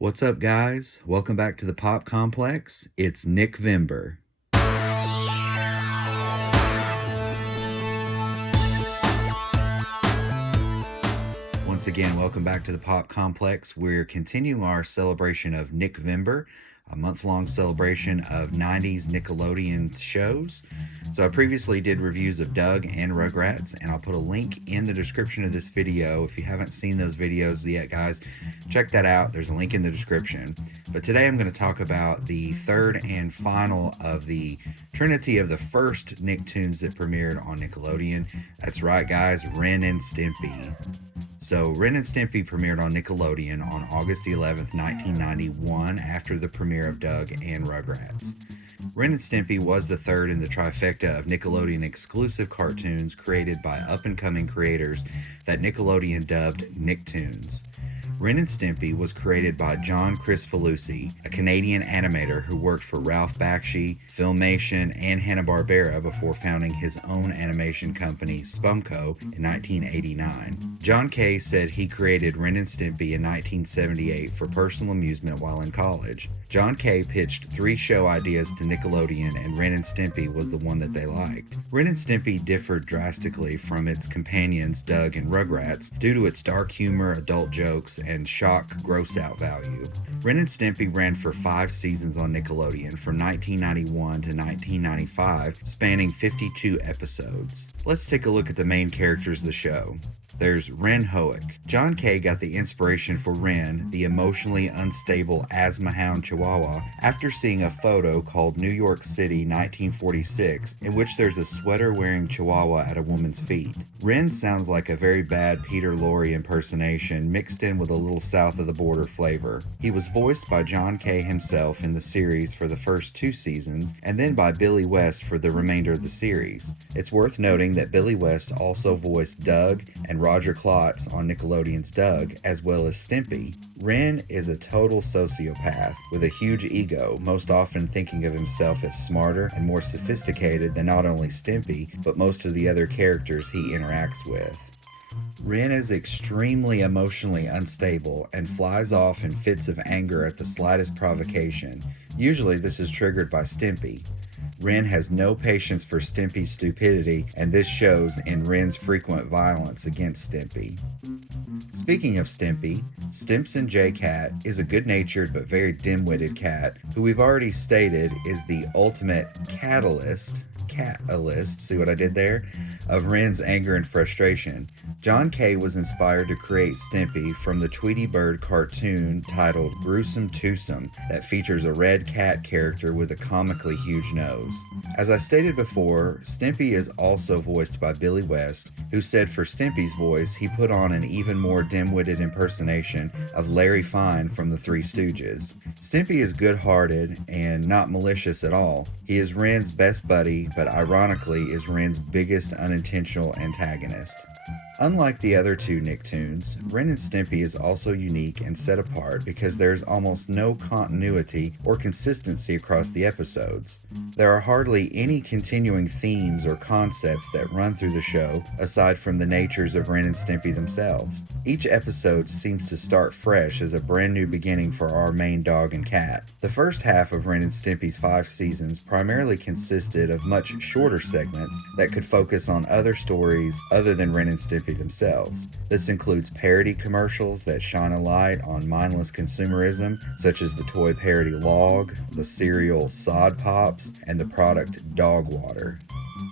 What's up, guys? Welcome back to the Pop Complex. It's Nickvember. Once again, welcome back to the Pop Complex. We're continuing our celebration of Nickvember, a month-long celebration of 90s Nickelodeon shows. So I previously did reviews of Doug and Rugrats, and I'll put a link in the description of this video. If you haven't seen those videos yet, guys, check that out. There's a link in the description. But today I'm going to talk about the third and final of the trinity of the first Nicktoons that premiered on Nickelodeon. That's right, guys, Ren and Stimpy. So, Ren and Stimpy premiered on Nickelodeon on August 11th, 1991, after the premiere of Doug and Rugrats. Ren and Stimpy was the third in the trifecta of Nickelodeon exclusive cartoons created by up-and-coming creators that Nickelodeon dubbed Nicktoons. Ren and Stimpy was created by John Kricfalusi, a Canadian animator who worked for Ralph Bakshi, Filmation, and Hanna-Barbera before founding his own animation company, Spumco, in 1989. John K. said he created Ren and Stimpy in 1978 for personal amusement while in college. John K. pitched 3 show ideas to Nickelodeon, and Ren and Stimpy was the one that they liked. Ren and Stimpy differed drastically from its companions, Doug and Rugrats, due to its dark humor, adult jokes, and shock gross-out value. Ren and Stimpy ran for 5 seasons on Nickelodeon from 1991 to 1995, spanning 52 episodes. Let's take a look at the main characters of the show. There's Ren Hoek. John K. got the inspiration for Ren, the emotionally unstable asthma hound chihuahua, after seeing a photo called New York City 1946, in which there's a sweater-wearing chihuahua at a woman's feet. Ren sounds like a very bad Peter Lorre impersonation mixed in with a little south-of-the-border flavor. He was voiced by John K. himself in the series for the first 2 seasons, and then by Billy West for the remainder of the series. It's worth noting that Billy West also voiced Doug and Roger Klotz on Nickelodeon's Doug, as well as Stimpy. Ren is a total sociopath with a huge ego, most often thinking of himself as smarter and more sophisticated than not only Stimpy, but most of the other characters he interacts with. Ren is extremely emotionally unstable and flies off in fits of anger at the slightest provocation. Usually this is triggered by Stimpy. Ren has no patience for Stimpy's stupidity, and this shows in Ren's frequent violence against Stimpy. Speaking of Stimpy, Stimpson J cat is a good-natured but very dim-witted cat who we've already stated is the ultimate catalyst, see what I did there, of Ren's anger and frustration. John K. was inspired to create Stimpy from the Tweety Bird cartoon titled Gruesome Twosome that features a red cat character with a comically huge nose. As I stated before, Stimpy is also voiced by Billy West, who said for Stimpy's voice he put on an even more dim-witted impersonation of Larry Fine from the Three Stooges. Stimpy is good-hearted and not malicious at all. He is Ren's best buddy, but ironically is Ren's biggest unintentional antagonist. Unlike the other 2 Nicktoons, Ren and Stimpy is also unique and set apart because there's almost no continuity or consistency across the episodes. There are hardly any continuing themes or concepts that run through the show aside from the natures of Ren and Stimpy themselves. Each episode seems to start fresh as a brand new beginning for our main dog and cat. The first half of Ren and Stimpy's 5 seasons primarily consisted of much shorter segments that could focus on other stories other than Ren and Stimpy themselves. This includes parody commercials that shine a light on mindless consumerism, such as the toy parody Log, the cereal Sod Pops, and the product Dog Water.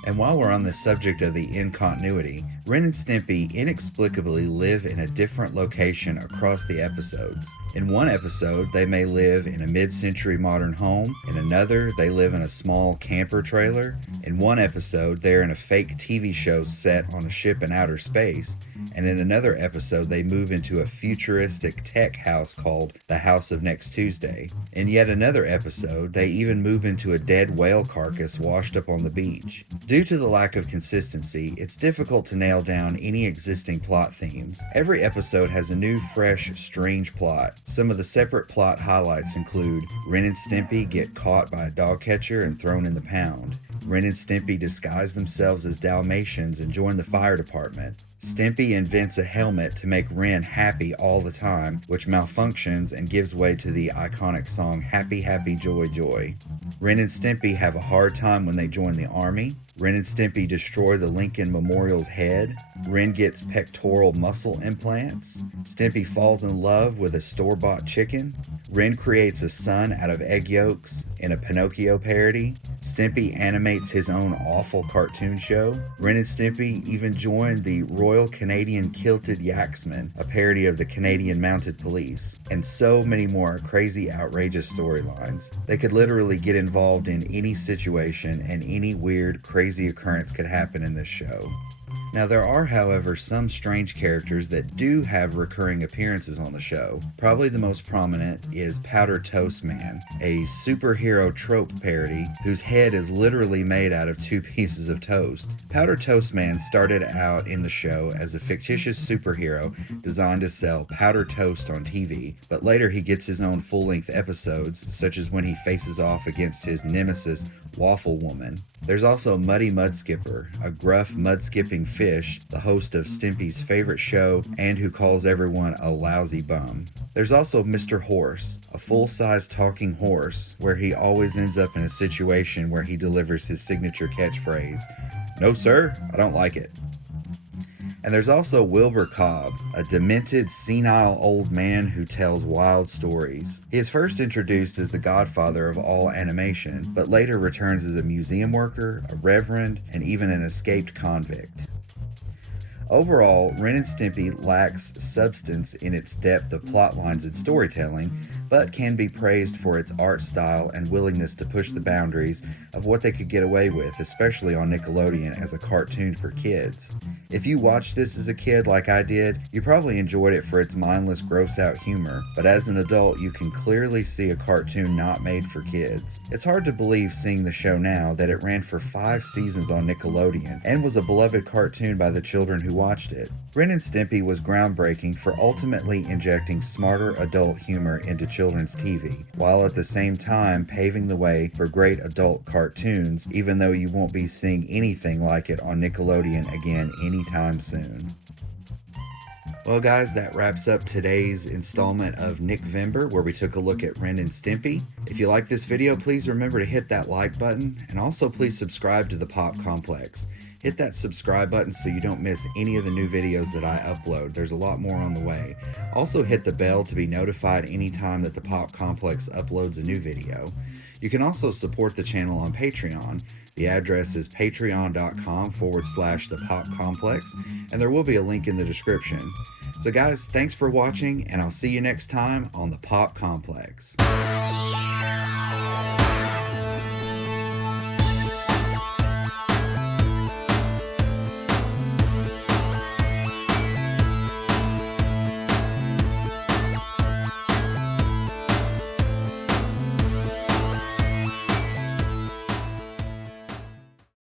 And while we're on the subject of the incontinuity, Ren and Stimpy inexplicably live in a different location across the episodes. In one episode, they may live in a mid-century modern home. In another, they live in a small camper trailer. In one episode, they're in a fake TV show set on a ship in outer space. And in another episode, they move into a futuristic tech house called the House of Next Tuesday. In yet another episode, they even move into a dead whale carcass washed up on the beach. Due to the lack of consistency, it's difficult to nail down any existing plot themes. Every episode has a new, fresh, strange plot. Some of the separate plot highlights include Ren and Stimpy get caught by a dog catcher and thrown in the pound. Ren and Stimpy disguise themselves as Dalmatians and join the fire department. Stimpy invents a helmet to make Ren happy all the time, which malfunctions and gives way to the iconic song Happy Happy Joy Joy. Ren and Stimpy have a hard time when they join the army. Ren and Stimpy destroy the Lincoln Memorial's head. Ren gets pectoral muscle implants. Stimpy falls in love with a store-bought chicken. Ren creates a son out of egg yolks in a Pinocchio parody. Stimpy animates his own awful cartoon show. Ren and Stimpy even join the Royal Canadian Kilted Yaxmen, a parody of the Canadian Mounted Police, and so many more crazy, outrageous storylines. They could literally get involved in any situation, and any weird, crazy occurrence could happen in this show. Now, there are, however, some strange characters that do have recurring appearances on the show. Probably the most prominent is Powder Toast Man, a superhero trope parody whose head is literally made out of 2 pieces of toast. Powder Toast Man started out in the show as a fictitious superhero designed to sell powder toast on TV, but later he gets his own full-length episodes, such as when he faces off against his nemesis, Waffle Woman. There's also Muddy Mudskipper, a gruff mud-skipping fish, the host of Stimpy's favorite show and who calls everyone a lousy bum. There's also Mr. Horse, a full-size talking horse, where he always ends up in a situation where he delivers his signature catchphrase, "No sir, I don't like it." And there's also Wilbur Cobb, a demented, senile old man who tells wild stories. He is first introduced as the godfather of all animation, but later returns as a museum worker, a reverend, and even an escaped convict. Overall, Ren and Stimpy lacks substance in its depth of plot lines and storytelling, but can be praised for its art style and willingness to push the boundaries of what they could get away with, especially on Nickelodeon as a cartoon for kids. If you watched this as a kid like I did, you probably enjoyed it for its mindless, gross-out humor, but as an adult, you can clearly see a cartoon not made for kids. It's hard to believe, seeing the show now, that it ran for 5 seasons on Nickelodeon and was a beloved cartoon by the children who watched it. Ren and Stimpy was groundbreaking for ultimately injecting smarter adult humor into children's TV, while at the same time paving the way for great adult cartoons, even though you won't be seeing anything like it on Nickelodeon again anytime soon. Well guys, that wraps up today's installment of Nickvember, where we took a look at Ren and Stimpy. If you like this video, please remember to hit that like button, and also please subscribe to the Pop Complex. Hit that subscribe button so you don't miss any of the new videos that I upload. There's a lot more on the way. Also hit the bell to be notified anytime that the Pop Complex uploads a new video. You can also support the channel on Patreon. The address is patreon.com/thepopcomplex, and there will be a link in the description. So guys, thanks for watching, and I'll see you next time on the Pop Complex.